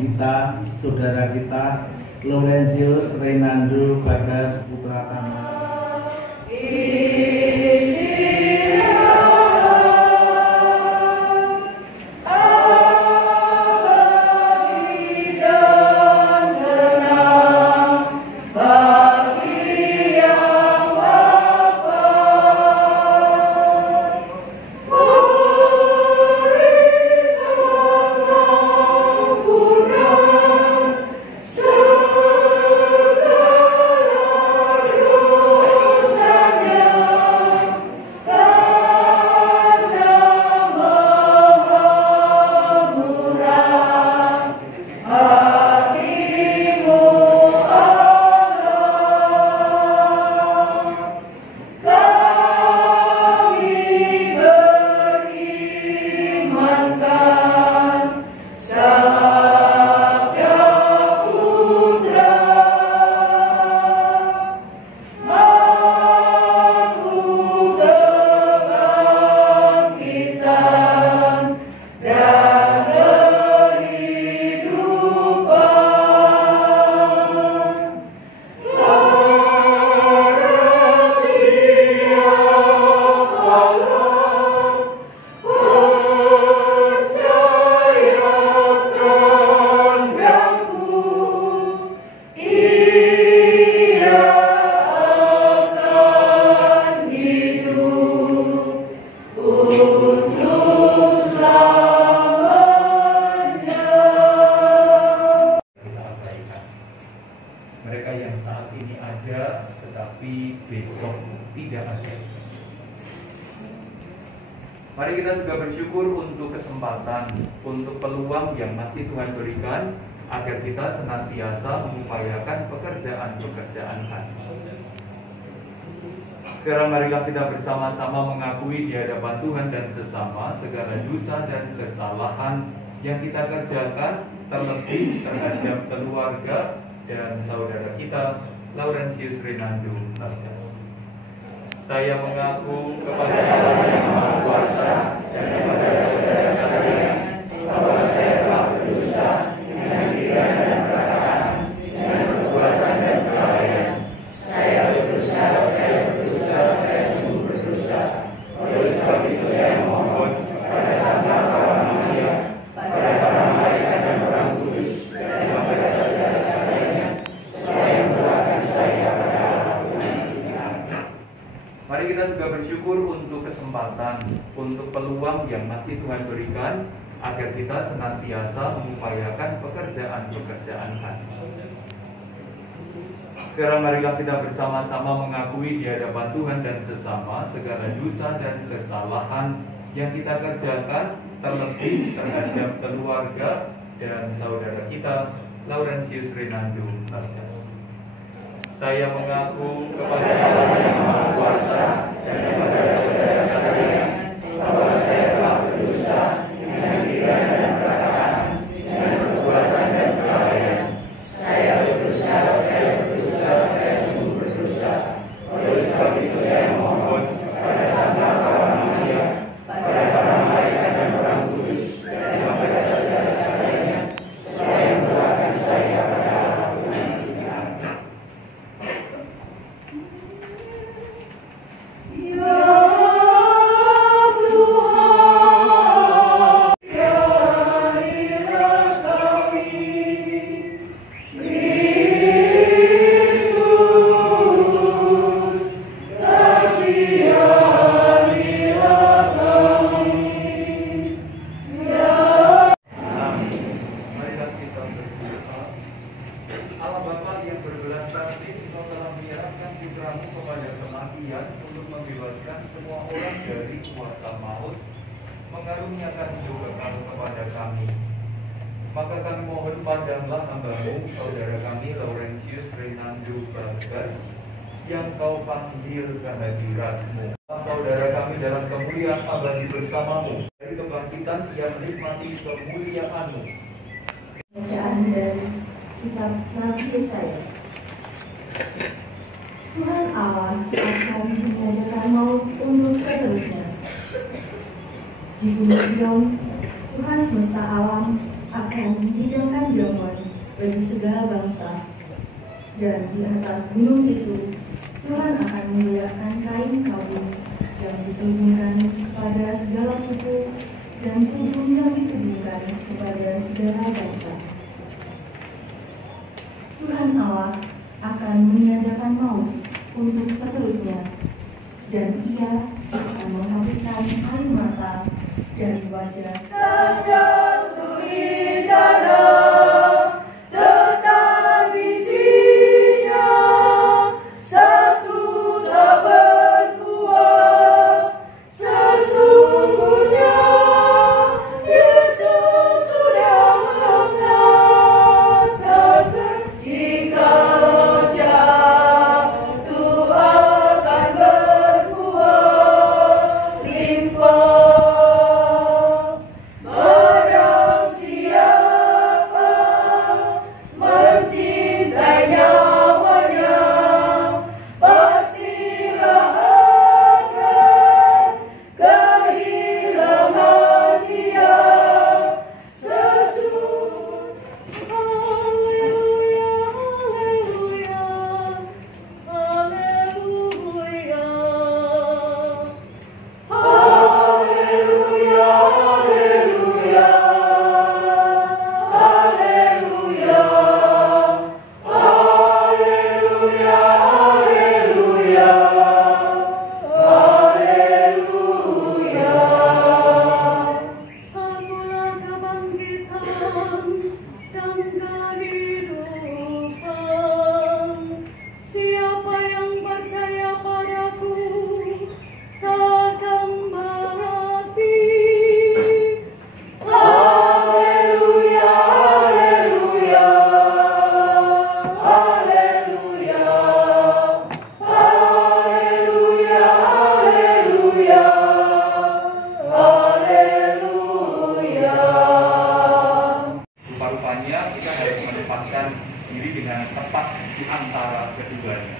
Gita, saudara kita, Laurentius Renando Bagas Putra Tama. Mereka yang saat ini ada tetapi besok tidak ada. Mari kita juga bersyukur untuk kesempatan, untuk peluang yang masih Tuhan berikan agar kita senantiasa mengupayakan pekerjaan-pekerjaan kasih. Sekarang marilah kita bersama-sama mengakui di hadapan Tuhan dan sesama segala dosa dan kesalahan yang kita kerjakan, terlebih terhadap keluarga dan saudara kita, Laurentius Renando Bagas. Saya mengaku kepada Allah yang Maha Kuasa dan kepada saudara sekalian bahwa saya telah berdosa dengan pikiran dan perkataan, dengan perbuatan dan kelalaian. Saya berdosa, saya sungguh berdosa. Oleh sebab itu saya mohon pada Sang Bapa Maha Mulia, pada para malaikat dan orang kudus, dan kepada saudara sekalian, supaya mendoakan saya pada Allah Tuhan kita. Mari kita juga bersyukur untuk kesempatan, untuk peluang yang masih Tuhan berikan agar kita senantiasa mengupayakan pekerjaan-pekerjaan kasih. Sekarang marilah kita bersama-sama mengakui di hadapan Tuhan dan sesama segala dosa dan kesalahan yang kita kerjakan, terlebih terhadap keluarga dan saudara kita, Laurentius Renando Bagas. Saya mengaku kepada Allah yang Maha Kuasa dan kepada saudara sekalian bahwa saya telah berdosa dengan pikiran dan perkataan, dengan perbuatan dan kelalaian. Saya berdosa, saya sungguh berdosa. Oleh sebab itu saya mohon pada Sang Bapa Maha Mulia, pada para malaikat dan orang kudus, dan kepada saudara sekalian, supaya mendoakan saya pada Allah Tuhan kita. Allah Bapa yang berbelas kasih, Engkau telah menyerahkan putra-Mu kepada kematian untuk membebaskan semua orang dari kuasa maut, mengaruniakan hidup kekal kepada kami. Maka kami mohon padamlah hamba-Mu, saudara kami Laurentius Renando Bagas, yang Kau panggil kehadirat-Mu. Saudara kami dalam kemuliaan abadi bersama-Mu, dari kebangkitan yang menikmati kemuliaan-Mu. Bacaan dari kitab Nabi Yesaya. Tuhan Allah akan mengadakan maut untuk seterusnya. Di Gunung Sion, Tuhan semesta alam akan akan menghidangkan jamuan bagi segala bangsa. Dan di atas gunung itu, Tuhan akan meletakkan kain kawin yang diselubungkan kepada segala suku dan tubuh yang ditudingkan kepada segala bangsa. Tuhan Allah akan meniadakan maut untuk seterusnya, dan Ia akan menghapuskan air mata dari wajah. diri dengan tepat di antara keduanya.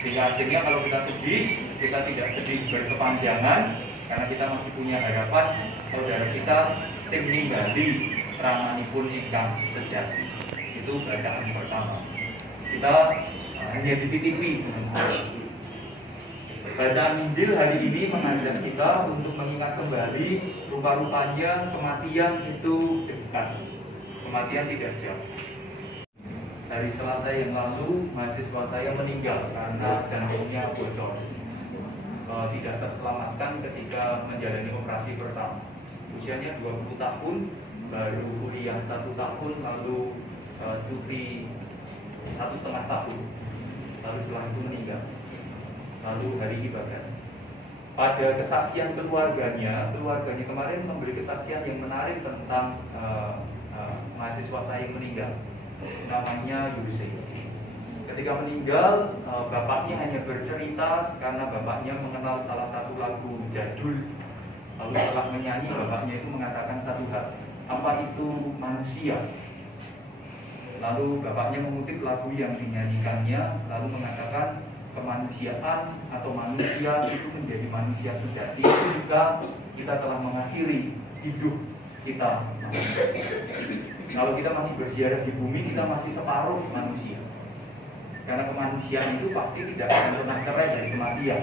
Sehingga akhirnya kalau kita sedih, kita tidak sedih berkepanjangan, karena kita masih punya harapan saudara kita sing ningali ramanipun ingkang sejati. Itu bacaan pertama. Kita hanya dititipi sebenarnya. Bacaan Injil hari ini mengajak kita untuk mengingat kembali rupa-rupanya kematian itu dekat. Kematian tidak jauh. Hari Selasa yang lalu, mahasiswa saya meninggal karena jantungnya bocor. Tidak terselamatkan ketika menjalani operasi pertama. Usianya 20 tahun, baru kuliah 1 tahun, lalu cuti 1,5 tahun. Lalu setelah itu meninggal. Lalu hari ini Bagas. Pada kesaksian keluarganya kemarin memberi kesaksian yang menarik tentang mahasiswa saya yang meninggal. Namanya Yuse. Ketika meninggal, bapaknya hanya bercerita karena bapaknya mengenal salah satu lagu jadul. Lalu setelah menyanyi, bapaknya itu mengatakan satu hal, apa itu manusia? Lalu bapaknya mengutip lagu yang dinyanyikannya, lalu mengatakan kemanusiaan atau manusia itu menjadi manusia sejati jika kita telah mengakhiri hidup kita. Kalau kita masih berziarah di bumi, kita masih separuh manusia. Karena kemanusiaan itu pasti tidak akan pernah cerai dari kematian.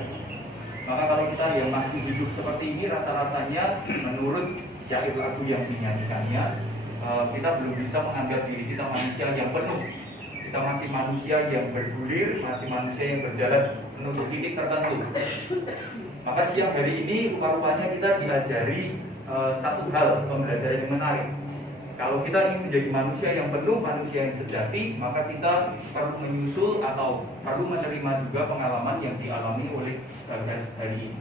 Maka kalau kita yang masih hidup seperti ini, rasa-rasanya menurut syair lagu yang dinyanyikannya, kita belum bisa menganggap diri kita manusia yang penuh. Kita masih manusia yang bergulir, masih manusia yang berjalan menuju titik tertentu. Maka siang hari ini rupa-rupanya kita diajari satu hal pembelajaran yang menarik. Kalau kita ingin menjadi manusia yang penuh, manusia yang sejati, maka kita perlu menyusul atau perlu menerima juga pengalaman yang dialami oleh Bagas hari ini.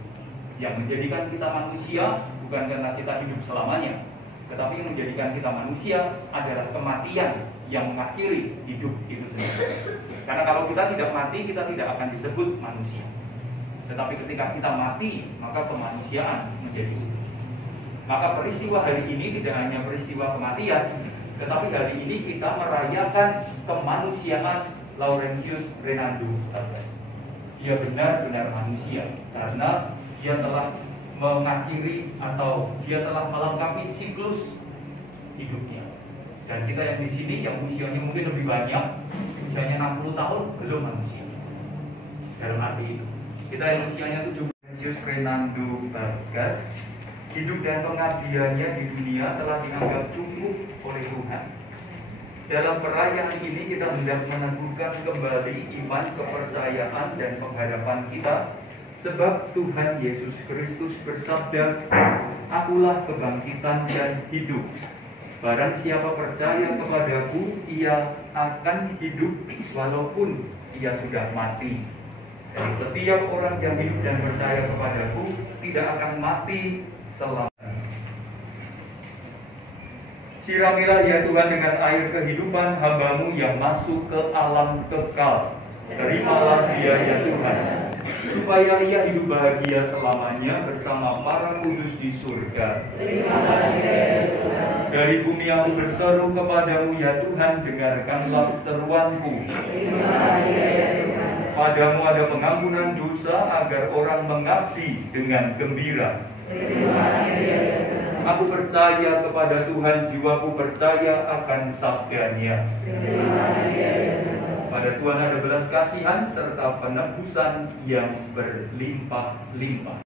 Yang menjadikan kita manusia bukan karena kita hidup selamanya, tetapi yang menjadikan kita manusia adalah kematian yang mengakhiri hidup itu sendiri. Karena kalau kita tidak mati, kita tidak akan disebut manusia. Tetapi ketika kita mati, maka kemanusiaan menjadi utuh. Maka peristiwa hari ini tidak hanya peristiwa kematian, tetapi hari ini kita merayakan kemanusiaan Laurentius Renando Tarbes. Dia benar-benar manusia karena dia telah mengakhiri atau dia telah melengkapi siklus hidupnya. Dan kita yang di sini yang usianya mungkin lebih banyak, usianya 60 tahun belum manusia. Dalam arti itu, kita yang usianya 70. Yesus Renando Bagas, hidup dan pengabdiannya di dunia telah dianggap cukup oleh Tuhan. Dalam perayaan ini kita hendak meneguhkan kembali iman, kepercayaan, dan pengharapan kita. Sebab Tuhan Yesus Kristus bersabda, "Akulah kebangkitan dan hidup. Barang siapa percaya kepadaku, ia akan hidup walaupun ia sudah mati. Dan setiap orang yang hidup dan percaya kepadaku tidak akan mati selamanya." Siramilah ya Tuhan dengan air kehidupan hamba-Mu yang masuk ke alam kekal. Terimalah dia ya Tuhan, supaya ia hidup bahagia selamanya bersama para kudus di surga. Dari bumi aku berseru kepadamu ya Tuhan, dengarkanlah seruanku. Padamu ada pengampunan dosa agar orang mengabdi dengan gembira. Aku percaya kepada Tuhan, jiwaku percaya akan sabdanya. Pada Tuhan ada belas kasihan serta penebusan yang berlimpah-limpah.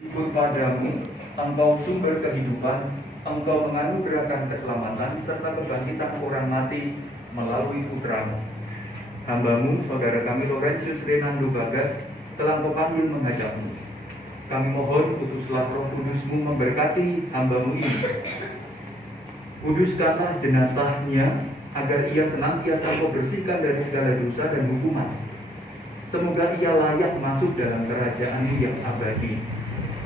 Ikut padamu, Engkau sumber kehidupan, Engkau menganugerahkan keselamatan serta kebangkitan orang mati melalui Putra-Mu. Hamba-Mu, saudara kami Laurentius Renando Bagas, telah Engkau panggil menghadap-Mu. Kami mohon, utuslah Roh Kudus-Mu memberkati hamba-Mu ini. Kuduskanlah jenazahnya, agar ia senantiasa Engkau bersihkan dari segala dosa dan hukuman. Semoga ia layak masuk dalam kerajaan-Mu yang abadi.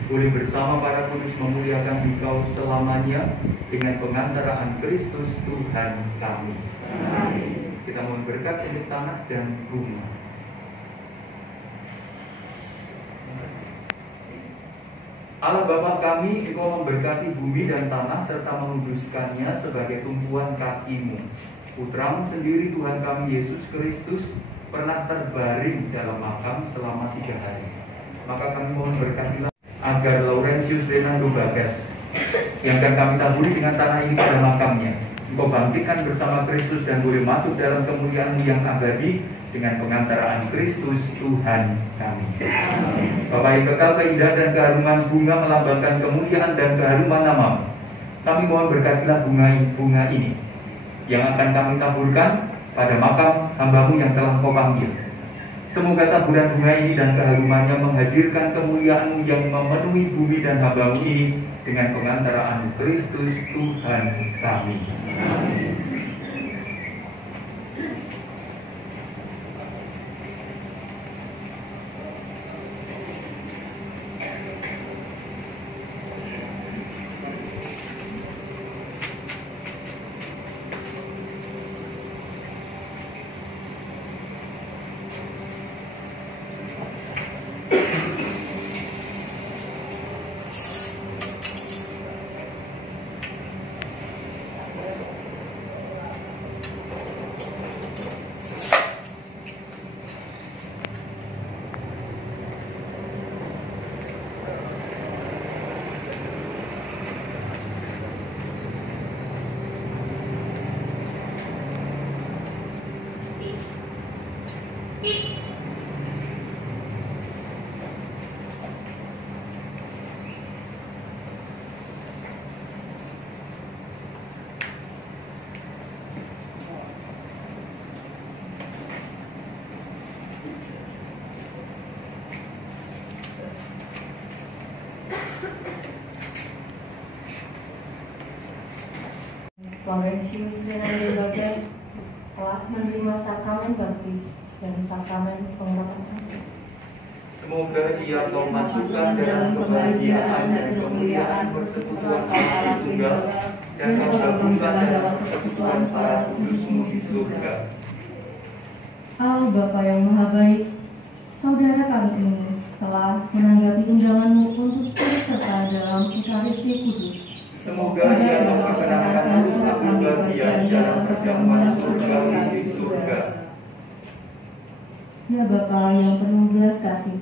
Boleh bersama para kudus memuliakan Engkau selamanya dengan pengantaraan Kristus Tuhan kami. Amin. Kita mohon berkat untuk tanah dan rumah. Allah Bapa kami, Engkau memberkati bumi dan tanah serta menguduskannya sebagai tumpuan kaki-Mu. Putra-Mu sendiri Tuhan kami Yesus Kristus pernah terbaring dalam makam selama 3 hari. Maka kami mohon berkatilah agar Laurentius Renando Bagas yang akan kami taburi dengan tanah ini pada makamnya, Engkau bangkitkan bersama Kristus dan boleh masuk dalam kemuliaan-Mu yang abadi dengan pengantaraan Kristus Tuhan kami. Bapa yang kekal, keindahan dan keharuman bunga melambangkan kemuliaan dan keharuman nama-Mu. Kami mohon berkatilah bunga ini yang akan kami taburkan pada makam hamba-Mu yang telah Kau panggil. Semoga taburan bunga ini dan keharumannya menghadirkan kemuliaan-Mu yang memenuhi bumi dan hamba-Mu ini dengan pengantaraan Kristus Tuhan kami. Amin. Laurentius Renando Bagas telah menerima sakramen baptis dan sakramen pengurapan dosa. Semoga ia Kau masukkan dalam kebahagiaan dan kemuliaan persekutuan Allah Tunggal dan Kau gabungkan dalam persekutuan para kudus-Mu di surga. Allah Bapa yang Maha Baik, saudara kami ini telah menanggapi undangan-Mu untuk turut serta dalam Ekaristi Kudus. Semoga ia memperkenankan untuk bagian dalam perjamuan surgawi di surga. Ya Bapa yang penuh belas kasih,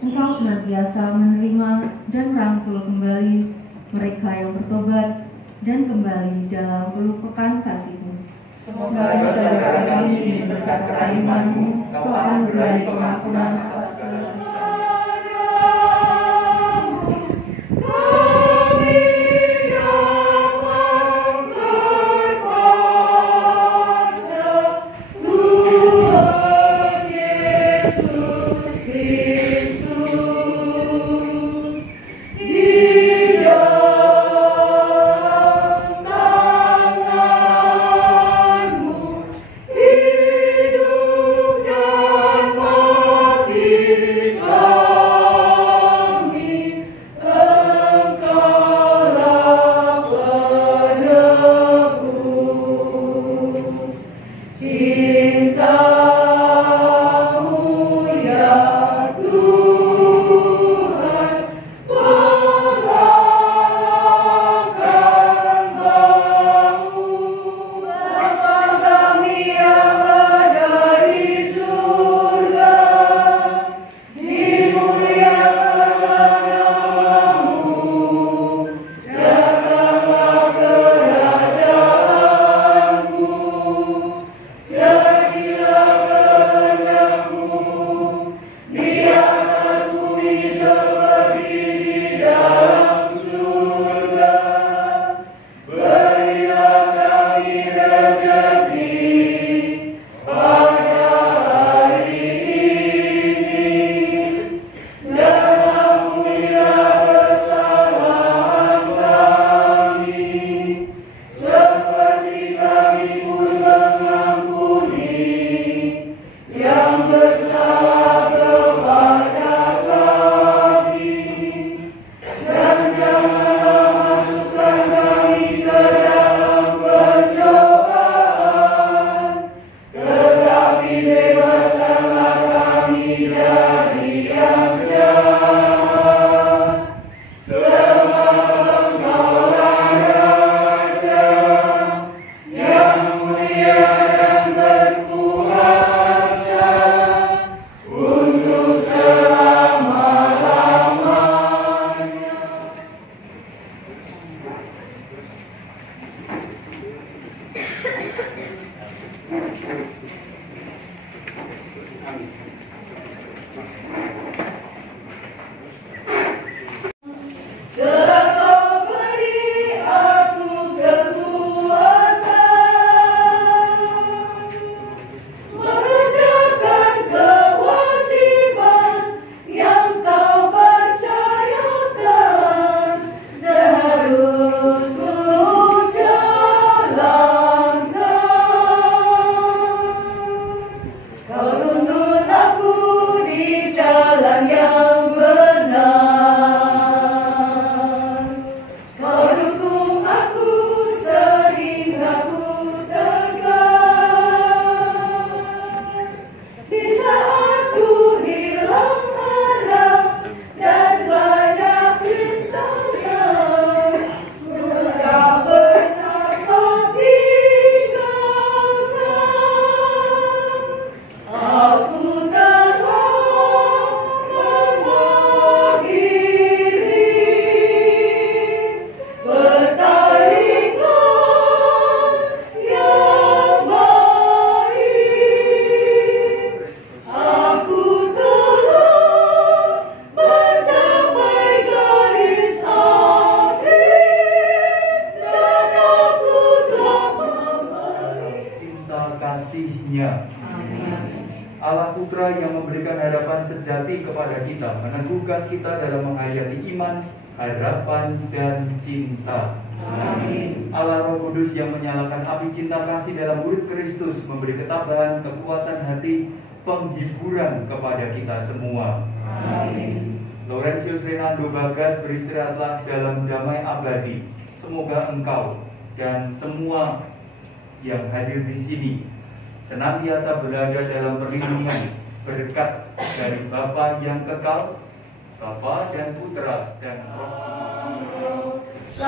Engkau senantiasa menerima dan merangkul kembali mereka yang bertobat dan kembali dalam pelukan kasih-Mu. Semoga saudara kami ini berkat kerahiman-Mu, Kau anugerahi pengampunan atas segala dosa. Allah Putra yang memberikan harapan sejati kepada kita, meneguhkan kita dalam menghayati iman, harapan, dan cinta. Amin. Allah Roh Kudus yang menyalakan api cinta kasih dalam murid Kristus, memberi ketabahan, kekuatan hati, penghiburan kepada kita semua. Amin. Laurentius Renando Bagas beristirahatlah dalam damai abadi. Semoga engkau dan semua yang hadir di sini senantiasa berada dalam perlindungan berkat dari Bapa yang kekal, Bapa dan Putra dan Roh Kudus.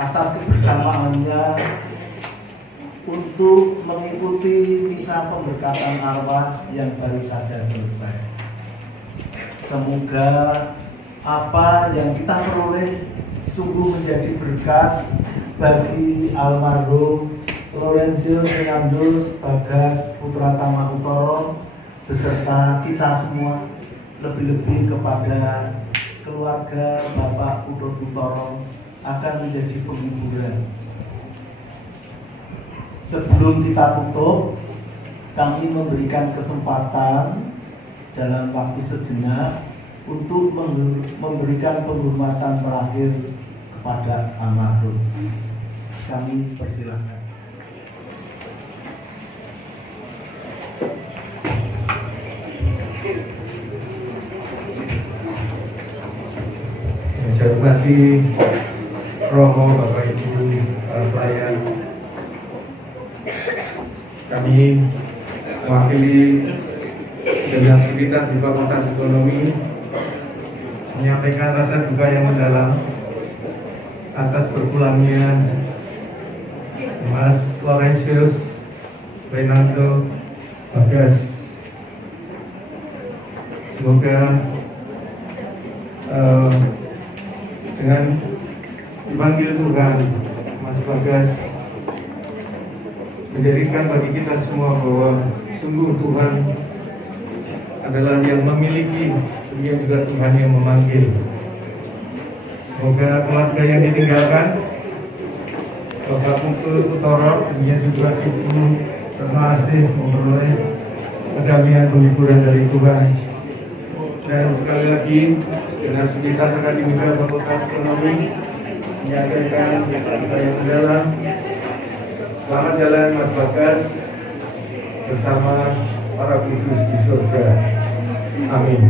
atas kebersamaannya untuk mengikuti misa pemberkatan arwah yang baru saja selesai. Semoga apa yang kita peroleh sungguh menjadi berkat bagi almarhum Laurentius Renandus Bagas Putra Tama Utoro beserta kita semua, lebih-lebih kepada keluarga Bapak Utut Utoro akan menjadi penghiburan. Sebelum kita tutup, kami memberikan kesempatan dalam waktu sejenak untuk memberikan penghormatan terakhir kepada almarhum. Kami persilahkan. Saya hormati Romo, Bapak Ibu, para pelayan. Kami mewakili Bidang Sivitas di Fakultas Ekonomi menyampaikan rasa duka yang mendalam atas berpulangnya Mas Laurentius Renando Bagas. Semoga dengan dipanggil Tuhan, Mas Bagas menjadikan bagi kita semua bahwa sungguh Tuhan adalah yang memiliki, dia juga Tuhan yang memanggil. Semoga keluarga yang ditinggalkan, Bapak Utut Utoro, dia juga Ibu termasih memperoleh kedamaian penghiburan dari Tuhan. Dan sekali lagi, dengan Sivitas Akademika Fakultas Ekonomi menyampaikan kita yang mendalam. Selamat jalan Mas Bagas bersama para kudus di surga. Amin.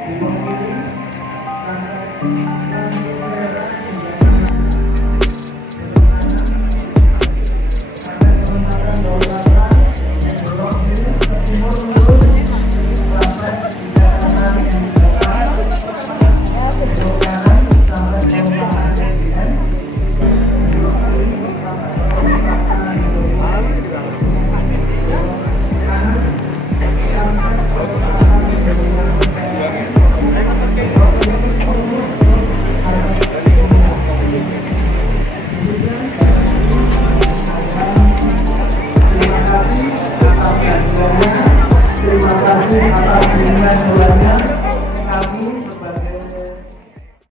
Timur kiri, terima kasih atas dukungan